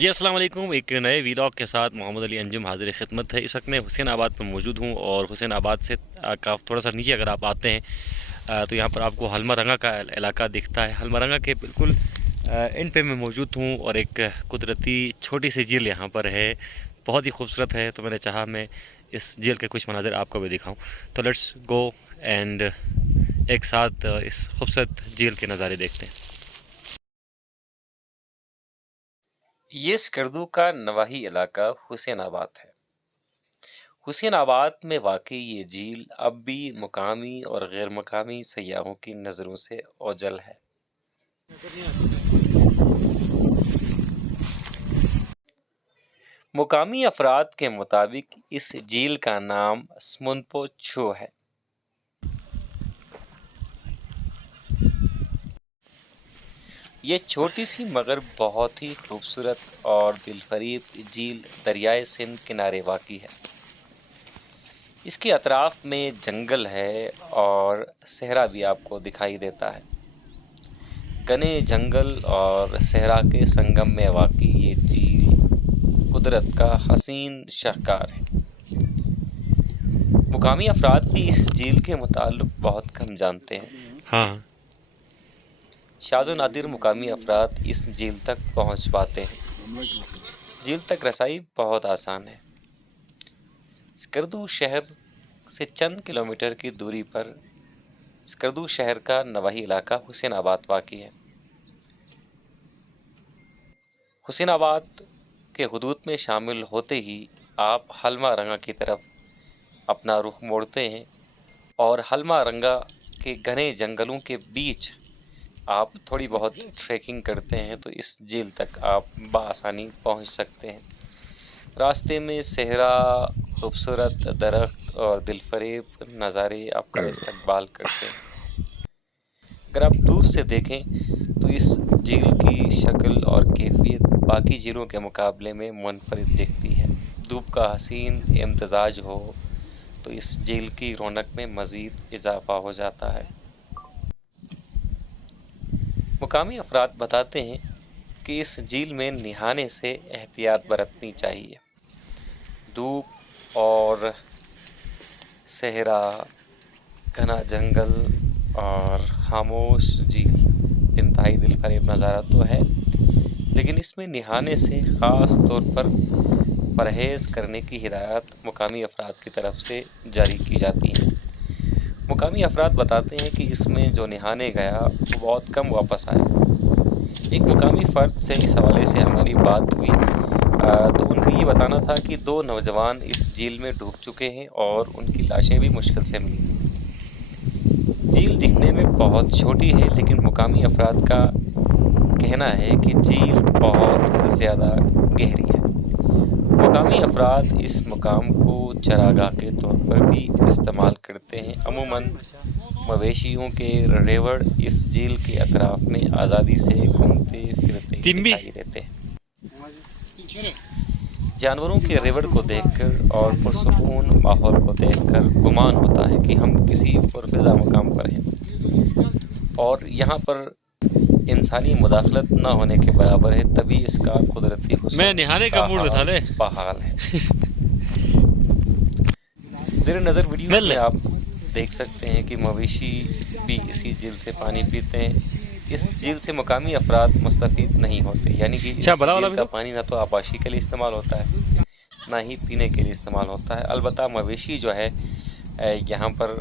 جی السلام علیکم، ایک نئے ویلاگ کے ساتھ محمد علی انجم حاضر خدمت ہے۔ اس وقت میں حسین آباد پر موجود ہوں، اور حسین آباد سے تھوڑا سا نیچے اگر آپ آتے ہیں تو یہاں پر آپ کو حلمہ رنگا کا علاقہ دکھتا ہے۔ حلمہ رنگا کے بالکل اینڈ پہ میں موجود ہوں، اور ایک قدرتی چھوٹی سی جھیل یہاں پر ہے، بہت ہی خوبصورت ہے۔ تو میں نے چاہا میں اس جھیل کے کچھ مناظر آپ کو بھی دکھاؤں، تو لیٹس گو اینڈ ایک ساتھ اس خوبصورت جھیل کے نظارے دیکھتے ہیں۔ یہ اسکردو کا نواحی علاقہ حسین آباد ہے۔ حسین آباد میں واقع یہ جھیل اب بھی مقامی اور غیر مقامی سیاحوں کی نظروں سے اوجل ہے۔ مقامی افراد کے مطابق اس جھیل کا نام سمنپو چھو ہے۔ یہ چھوٹی سی مگر بہت ہی خوبصورت اور دلفریب جھیل دریائے سندھ کنارے واقع ہے۔ اس کے اطراف میں جنگل ہے اور صحرا بھی آپ کو دکھائی دیتا ہے۔ گھنے جنگل اور صحرا کے سنگم میں واقع یہ جھیل قدرت کا حسین شاہکار ہے۔ مقامی افراد بھی اس جھیل کے متعلق بہت کم جانتے ہیں۔ ہاں شاذ و نادر مقامی افراد اس جھیل تک پہنچ پاتے ہیں۔ جھیل تک رسائی بہت آسان ہے۔ اسکردو شہر سے چند کلومیٹر کی دوری پر اسکردو شہر کا نواحی علاقہ حسین آباد واقع ہے۔ حسین آباد کے حدود میں شامل ہوتے ہی آپ حلمہ رنگا کی طرف اپنا رخ موڑتے ہیں، اور حلمہ رنگا کے گھنے جنگلوں کے بیچ آپ تھوڑی بہت ٹریکنگ کرتے ہیں تو اس جھیل تک آپ بآسانی پہنچ سکتے ہیں۔ راستے میں صحرا، خوبصورت درخت اور دلفریب نظارے آپ کا استقبال کرتے ہیں۔ اگر آپ دور سے دیکھیں تو اس جھیل کی شکل اور کیفیت باقی جھیلوں کے مقابلے میں منفرد دکھتی ہے۔ دھوپ کا حسین امتزاج ہو تو اس جھیل کی رونق میں مزید اضافہ ہو جاتا ہے۔ مقامی افراد بتاتے ہیں کہ اس جھیل میں نہانے سے احتیاط برتنی چاہیے۔ دھوپ اور صحرا، گھنا جنگل اور خاموش جھیل انتہائی دلفریب نظارہ تو ہے، لیکن اس میں نہانے سے خاص طور پر پرہیز کرنے کی ہدایات مقامی افراد کی طرف سے جاری کی جاتی ہیں۔ مقامی افراد بتاتے ہیں کہ اس میں جو نہانے گیا وہ بہت کم واپس آیا۔ ایک مقامی فرد سے اس حوالے سے ہماری بات ہوئی تو ان کا یہ بتانا تھا کہ 2 نوجوان اس جھیل میں ڈوب چکے ہیں اور ان کی لاشیں بھی مشکل سے ملی۔ جھیل دکھنے میں بہت چھوٹی ہے، لیکن مقامی افراد کا کہنا ہے کہ جھیل بہت زیادہ گہری ہے۔ مقامی افراد اس مقام کو چراگاہ کے طور پر بھی استعمال کرتے ہیں۔ عموماً مویشیوں کے ریوڑ اس جھیل کے اطراف میں آزادی سے گھومتے پھرتے تمبی دکھائی دیتے ہیں۔ جانوروں کے ریوڑ کو دیکھ کر اور پرسکون ماحول کو دیکھ کر گمان ہوتا ہے کہ ہم کسی پرفضا مقام پر ہیں اور یہاں پر انسانی مداخلت نہ ہونے کے برابر ہے، تبھی اس کا قدرتی میں حسن نہانے کا موڈ بتا لے بحال ہے۔ زیر نظر ویڈیوز مل میں آپ دیکھ سکتے ہیں کہ مویشی بھی اسی جھیل سے پانی پیتے ہیں۔ اس جھیل سے مقامی افراد مستفید نہیں ہوتے، یعنی کہ اچھا اس بلا والا جھیل بھی کا تو پانی نہ تو آبپاشی کے لیے استعمال ہوتا ہے، نہ ہی پینے کے لیے استعمال ہوتا ہے۔ البتہ مویشی جو ہے یہاں پر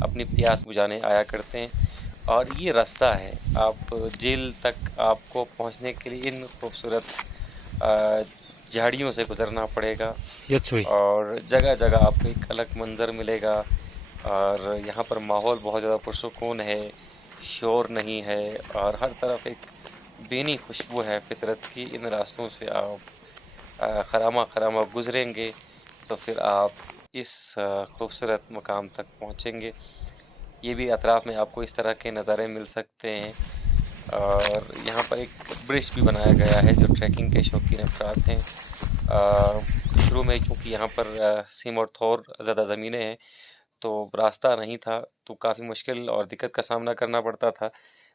اپنی پیاس بجھانے آیا کرتے ہیں، اور یہ راستہ ہے۔ آپ جھیل تک آپ کو پہنچنے کے لیے ان خوبصورت جھاڑیوں سے گزرنا پڑے گا، یتسوئی اور جگہ جگہ آپ کو ایک الگ منظر ملے گا، اور یہاں پر ماحول بہت زیادہ پرسکون ہے، شور نہیں ہے، اور ہر طرف ایک بینی خوشبو ہے فطرت کی۔ ان راستوں سے آپ خرامہ خرامہ گزریں گے تو پھر آپ اس خوبصورت مقام تک پہنچیں گے۔ یہ بھی اطراف میں آپ کو اس طرح کے نظارے مل سکتے ہیں، اور یہاں پر ایک برج بھی بنایا گیا ہے جو ٹریکنگ کے شوقین افراد ہیں۔ شروع میں چونکہ یہاں پر سیم اور تھور زیادہ زمینیں ہیں تو راستہ نہیں تھا، تو کافی مشکل اور دقت کا سامنا کرنا پڑتا تھا،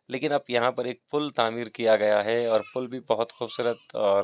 لیکن اب یہاں پر ایک پل تعمیر کیا گیا ہے، اور پل بھی بہت خوبصورت اور